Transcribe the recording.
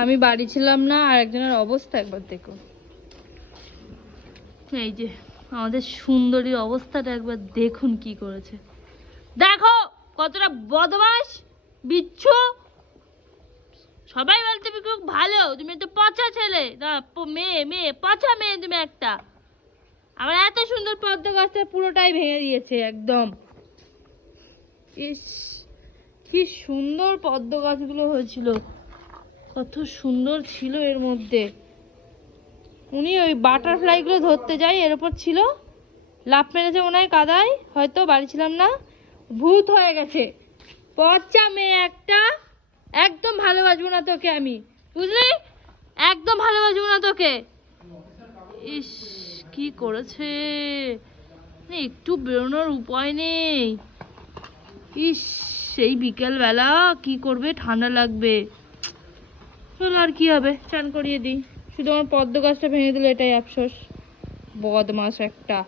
আমি বাড়ি ছিলাম না, আর একজনের অবস্থা একবার দেখো। এই যে আমাদের সুন্দরীর অবস্থাটা একবার দেখুন কি করেছে। দেখো কতটা বদমাস বিচ্ছু। সবাই বলে তুমি খুব ভালো, তুমি তো পচা ছেলে না, মেয়ে মেয়ে পচা মেয়ে তুমি একটা। আমার এত সুন্দর পদ্ম গাছটা পুরোটাই ভেঙে দিয়েছে একদম। ইস, কি সুন্দর পদ্ম গাছগুলো হয়েছিল, কত সুন্দর ছিল এর মধ্যে। উনি ওই বাটারফ্লাই গুলো ধরতে যায়, এর উপর ছিল, লাফ মেরেছে মনে হয় কাদায়, হয়তো বাড়ি ছিলাম না, ভূত হয়ে গেছে। পচা মেয়ে একটা, একদম ভালোবাসবো না তোকে আমি, বুঝলি? একদম ভালোবাসবো না তোকে। ইস, কি করেছে, একটু বেরোনোর উপায় নেই। ইস, সেই বিকেল বেলা কি করবে, ঠান্ডা লাগবে। চলো আর কি হবে, চান করিয়ে দিই। শুধু আমার পদ্ম গাছটা ভেঙে দিল, এটাই আফসোস। বদমাস একটা।